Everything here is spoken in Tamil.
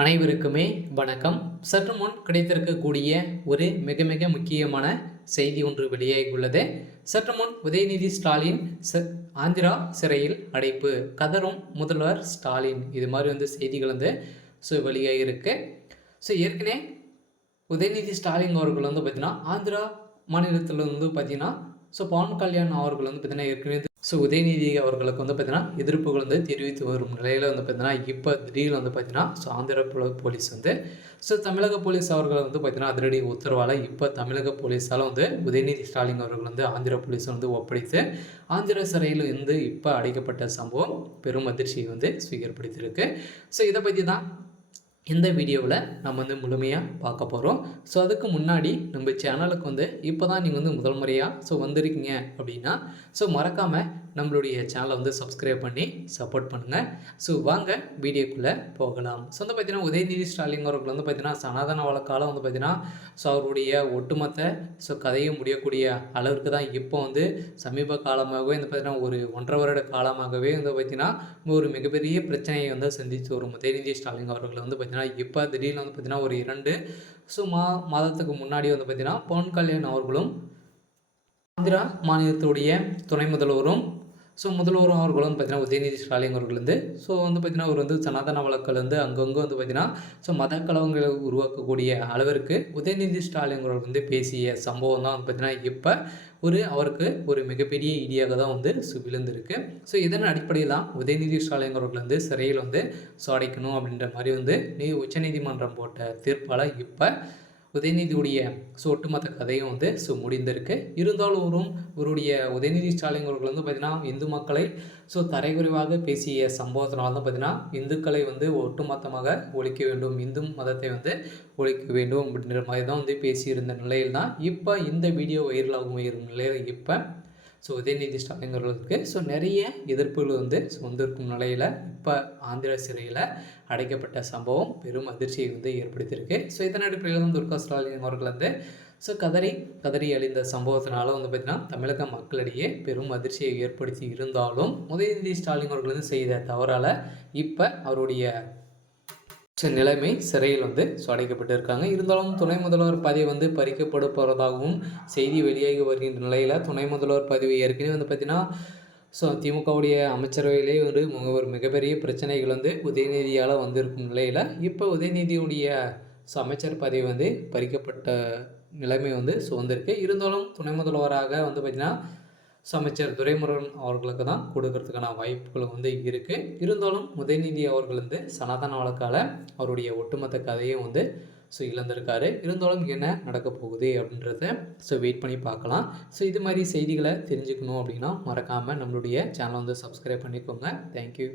அனைவருக்குமே வணக்கம். சற்று முன் கிடைத்திருக்கக்கூடிய ஒரு மிக மிக முக்கியமான செய்தி ஒன்று வெளியாகியுள்ளது. சற்று முன் உதயநிதி ஸ்டாலின் ஆந்திரா சிறையில் அடைப்பு, கதரும் முதல்வர் ஸ்டாலின், இது மாதிரி செய்திகள் வெளியாகிருக்கு. ஏற்கனவே உதயநிதி ஸ்டாலின் அவர்கள் பார்த்தீங்கன்னா ஆந்திரா மாநிலத்தில் பார்த்தீங்கன்னா பவன் கல்யாண் அவர்கள் பார்த்தீங்கன்னா ஏற்கனவே உதயநிதி அவர்களுக்கு பார்த்தீங்கன்னா எதிர்ப்புகள் தெரிவித்து வரும் நிலையில் பார்த்தீங்கன்னா இப்போ திடீர்னு பார்த்தீங்கன்னா ஆந்திர போலீஸ் தமிழக போலீஸ் அவர்கள் பார்த்தீங்கன்னா அதிரடி உத்தரவால் இப்போ தமிழக போலீஸால் உதயநிதி ஸ்டாலின் அவர்கள் ஆந்திர போலீஸ் ஒப்படைத்து ஆந்திர சிறையில் இப்போ அடைக்கப்பட்ட சம்பவம் பெரும் அதிர்ச்சியை ஏற்படுத்தியிருக்கு. இதை பற்றி தான் இந்த வீடியோவில் நம்ம முழுமையாக பார்க்க போகிறோம். அதுக்கு முன்னாடி நம்ம சேனலுக்கு இப்போ தான் நீங்கள் முதல் முறையாக வந்திருக்கீங்க அப்படின்னா மறக்காமல் நம்மளுடைய சேனலை சப்ஸ்கிரைப் பண்ணி சப்போர்ட் பண்ணுங்கள். வாங்க வீடியோக்குள்ளே போகலாம். பார்த்தீங்கன்னா உதயநிதி ஸ்டாலின் அவர்கள் பார்த்தீங்கன்னா சனாதன வழக்கால் பார்த்தீங்கன்னா அவருடைய ஒட்டுமொத்த கதையும் முடியக்கூடிய அளவிற்கு தான் இப்போ சமீப காலமாகவே பார்த்தீங்கன்னா ஒரு 1.5 வருட காலமாகவே பார்த்தீங்கன்னா ஒரு மிகப்பெரிய பிரச்சனையை சந்தித்து வரும் உதயநிதி ஸ்டாலின் அவர்கள் பார்த்தீங்கன்னா இப்போ திடீர்னு பார்த்தீங்கன்னா ஒரு 2 மாதத்துக்கு முன்னாடி பார்த்தீங்கன்னா பவன் கல்யாண் அவர்களும் ஆந்திரா மாநிலத்துடைய துணை முதல்வரும் முதல்வரும் அவர்களும் பார்த்தீங்கன்னா உதயநிதி ஸ்டாலின் அவர்கள் பார்த்தீங்கன்னா அவர் சனாதன வழக்கில் அங்கங்கே பார்த்தீங்கன்னா மத கலவங்களை உருவாக்கக்கூடிய அளவிற்கு உதயநிதி ஸ்டாலின் அவர்கள் பேசிய சம்பவம் தான் பார்த்தீங்கன்னா இப்போ அவருக்கு ஒரு மிகப்பெரிய இடியாக தான் விழுந்திருக்கு. இதன் அடிப்படையில் தான் உதயநிதி ஸ்டாலின் அவர்கள் சிறையில் அடைக்கணும் அப்படின்ற மாதிரி உச்சநீதிமன்றம் போட்ட தீர்ப்பால் இப்போ உதயநிதியுடைய ஒட்டுமொத்த கதையும் முடிந்திருக்கு. இருந்தாலும் இவருடைய உதயநிதி ஸ்டாலின் அவர்கள் பார்த்தீங்கன்னா இந்து மக்களை தரைக்குறைவாக பேசிய சம்பவத்தினால தான் பார்த்தீங்கன்னா இந்துக்களை ஒட்டுமொத்தமாக ஒழிக்க வேண்டும், இந்து மதத்தை ஒழிக்க வேண்டும் அப்படின்ற மாதிரி தான் பேசியிருந்த நிலையில் தான் இப்போ இந்த வீடியோ வைரலாகும் நிலையில் இப்போ உதயநிதி ஸ்டாலின் அவர்களுக்கு நிறைய எதிர்ப்புகள் வந்திருக்கும் நிலையில் இப்போ ஆந்திர சிறையில் அடைக்கப்பட்ட சம்பவம் பெரும் அதிர்ச்சியை ஏற்படுத்தியிருக்கு. இதன் அடிப்படையில் துர்கா ஸ்டாலின் அவர்கள் கதறி அழிந்த சம்பவத்தினால பார்த்தீங்கன்னா தமிழக மக்களிடையே பெரும் அதிர்ச்சியை ஏற்படுத்தி இருந்தாலும் உதயநிதி ஸ்டாலின் அவர்கள் செய்த தவறால் இப்போ அவருடைய நிலைமை சிறையில் அடைக்கப்பட்டிருக்காங்க. இருந்தாலும் துணை முதல்வர் பதவி பறிக்கப்பட போகிறதாகவும் செய்தி வெளியாகி வருகின்ற நிலையில் துணை முதல்வர் பதவி ஏற்கனவே பார்த்தீங்கன்னா திமுகவுடைய அமைச்சரவையிலே ஒரு மிகப்பெரிய பிரச்சனைகள் உதயநிதியால் வந்திருக்கும் நிலையில் இப்போ உதயநிதியுடைய அமைச்சர் பதவி பறிக்கப்பட்ட நிலைமை வந்திருக்கு. இருந்தாலும் துணை முதல்வராக பார்த்திங்கன்னா அமைச்சர் துரைமுருகன் அவர்களுக்கு தான் கொடுக்கறதுக்கான வாய்ப்புகள் இருக்குது. இருந்தாலும் உதயநிதி அவர்கள் சனாதன வழக்கால் அவருடைய ஒட்டுமொத்த கதையும் இழந்திருக்காரு. இருந்தாலும் என்ன நடக்க போகுது அப்படின்றத வெயிட் பண்ணி பார்க்கலாம். இது மாதிரி செய்திகளை தெரிஞ்சுக்கணும் அப்படின்னா மறக்காமல் நம்மளுடைய சேனலை சப்ஸ்கிரைப் பண்ணிக்கோங்க. தேங்க்யூ.